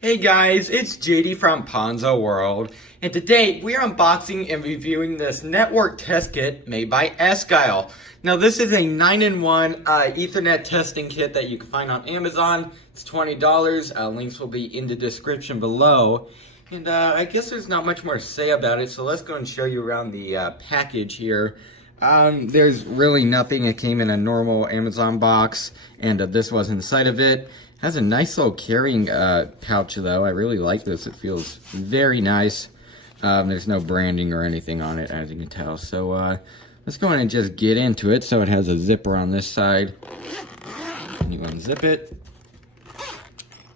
Hey guys, it's JD from Ponzo World, and today we are unboxing and reviewing this network test kit made by SGILE. Now this is a 9-in-1 Ethernet testing kit that you can find on Amazon. It's $20. Links will be in the description below. And I guess there's not much more to say about it, so let's go and show you around the package here. There's really nothing. It came in a normal Amazon box, and this was inside of it. Has a nice little carrying pouch though. I really like this. It feels very nice. There's no branding or anything on it, as you can tell. So let's go ahead and just get into it. So it has a zipper on this side, and you unzip it,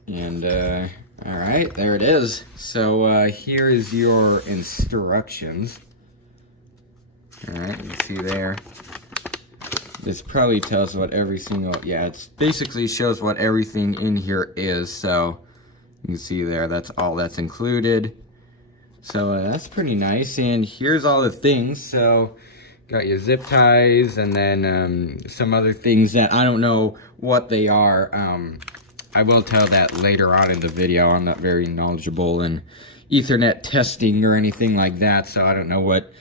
and all right, there it is. So here is your instructions. All right, you can see there. This probably tells what every single, yeah, it basically shows what everything in here is. So you can see there, that's all that's included. So that's pretty nice. And here's all the things. So got your zip ties, and then some other things that I don't know what they are. I will tell that later on in the video. I'm not very knowledgeable in Ethernet testing or anything like that, so I don't know what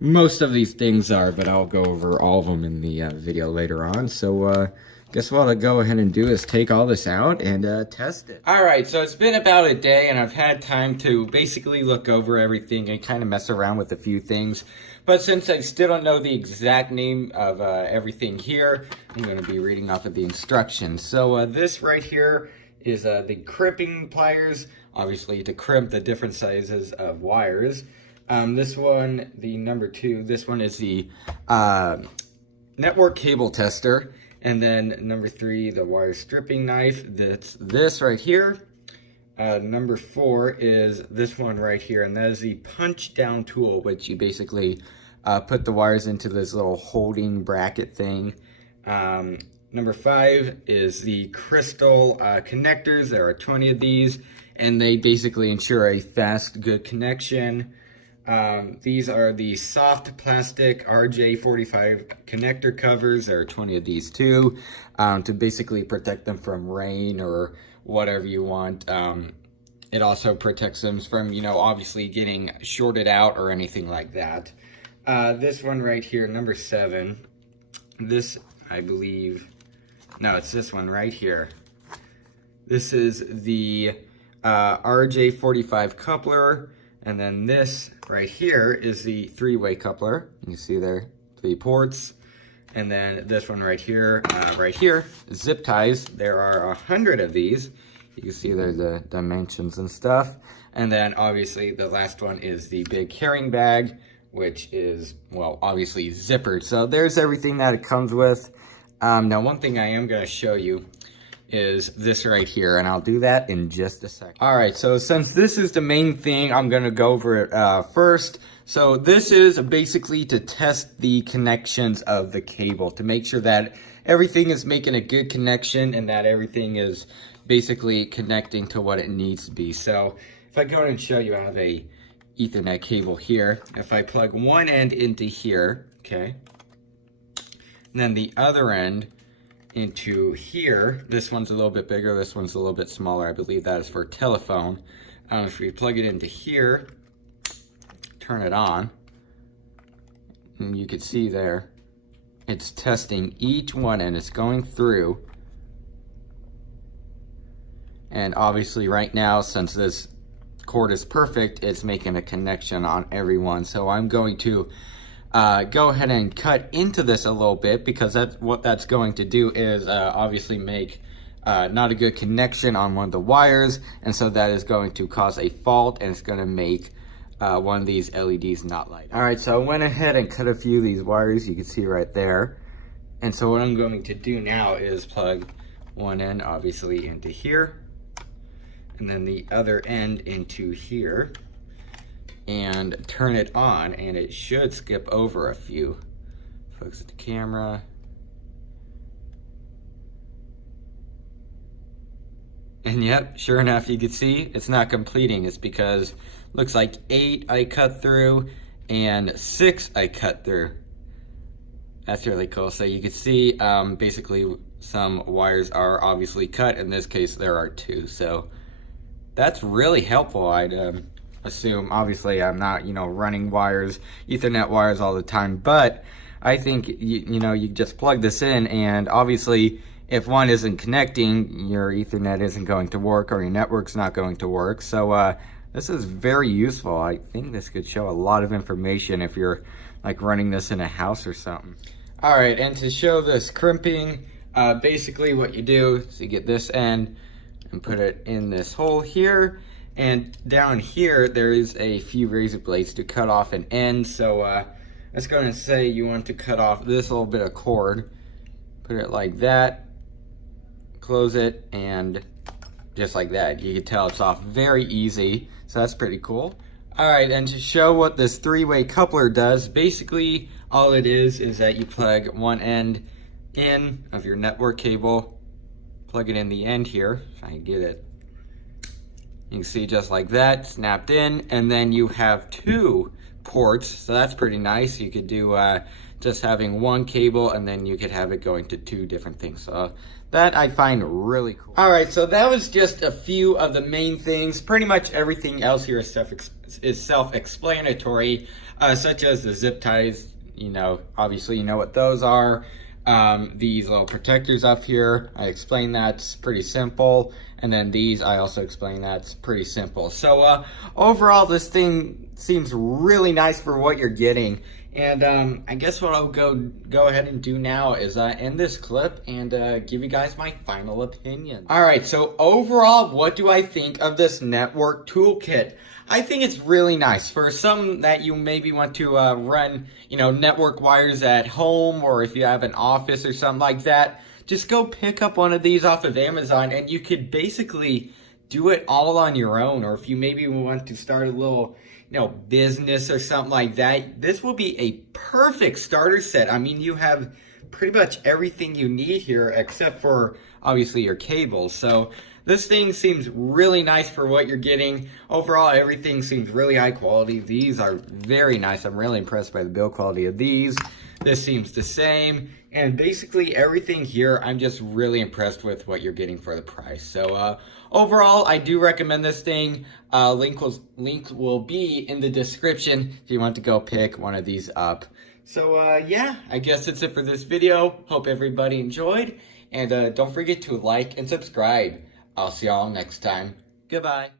most of these things are, but I'll go over all of them in the video later on. So guess what I'll go ahead and do is take all this out and test it. Alright, so it's been about a day, and I've had time to basically look over everything and kind of mess around with a few things. But since I still don't know the exact name of everything here, I'm going to be reading off of the instructions. So this right here is the crimping pliers, obviously to crimp the different sizes of wires. This one, the number 2, this one is the network cable tester. And then number 3, the wire stripping knife. That's this right here. Number 4 is this one right here, and that is the punch down tool, which you basically put the wires into this little holding bracket thing. Number 5 is the crystal connectors. There are 20 of these, and they basically ensure a fast, good connection. These are the soft plastic Rj45 connector covers. There are 20 of these too, to basically protect them from rain or whatever you want. It also protects them from, you know, obviously getting shorted out or anything like that. This one right here, number 7, this, I believe, no, it's this one right here. This is the Rj45 coupler. And then this right here is the 3-way coupler. You see there, 3 ports. And then this one right here, zip ties. There are 100 of these. You can see there the dimensions and stuff. And then obviously the last one is the big carrying bag, which is, well, obviously zippered. So there's everything that it comes with. Now one thing I am gonna show you is this right here, and I'll do that in just a second. Alright, so since this is the main thing, I'm gonna go over it first. So this is basically to test the connections of the cable, to make sure that everything is making a good connection and that everything is basically connecting to what it needs to be. So if I go ahead and show you, I have a Ethernet cable here. If I plug one end into here, okay, and then the other end into here. This one's a little bit bigger, this one's a little bit smaller. I believe that is for telephone. If we plug it into here, turn it on, and you can see there, it's testing each one and it's going through. And obviously right now, since this cord is perfect, it's making a connection on every one. So I'm going to go ahead and cut into this a little bit, because that's what that's going to do is obviously make not a good connection on one of the wires, and so that is going to cause a fault, and it's going to make one of these LEDs not light. Alright, so I went ahead and cut a few of these wires, you can see right there. And so what I'm going to do now is plug one end obviously into here, and then the other end into here, and turn it on, and it should skip over a few. Focus at the camera. And yep, sure enough, you can see it's not completing. It's because looks like 8 I cut through and 6 I cut through. That's really cool. So you can see basically some wires are obviously cut. In this case, there are 2. So that's really helpful, I'd assume. Obviously, I'm not, running wires, Ethernet wires all the time, but I think, you just plug this in, and obviously, if one isn't connecting, your Ethernet isn't going to work, or your network's not going to work. So this is very useful. I think this could show a lot of information if you're like running this in a house or something. All right, and to show this crimping, basically what you do is you get this end and put it in this hole here, and down here there is a few razor blades to cut off an end. So let's go and say you want to cut off this little bit of cord, put it like that, close it, and just like that. You can tell it's off very easy, so that's pretty cool. All right, and to show what this 3-way coupler does, basically all it is that you plug one end in of your network cable, plug it in the end here, if I can get it. You can see just like that, snapped in, and then you have 2 ports, so that's pretty nice. You could do just having one cable, and then you could have it going to 2 different things. So that I find really cool. All right, so that was just a few of the main things. Pretty much everything else here is self-explanatory, such as the zip ties. Obviously you know what those are. These little protectors up here, I explained that's pretty simple. And then these, I also explained that's pretty simple. So overall, this thing seems really nice for what you're getting. And I guess what I'll go ahead and do now is end this clip and give you guys my final opinion. All right, so overall, what do I think of this network toolkit? I think it's really nice for some that you maybe want to run, network wires at home, or if you have an office or something like that. Just go pick up one of these off of Amazon, and you could basically do it all on your own. Or if you maybe want to start a little business or something like that, this will be a perfect starter set. I mean, you have pretty much everything you need here except for obviously your cables. So this thing seems really nice for what you're getting. Overall, everything seems really high quality. These are very nice. I'm really impressed by the build quality of these. This seems the same. And basically everything here, I'm just really impressed with what you're getting for the price. So overall, I do recommend this thing. Link will be in the description if you want to go pick one of these up. So yeah, I guess that's it for this video. Hope everybody enjoyed. And don't forget to like and subscribe. I'll see y'all next time. Goodbye.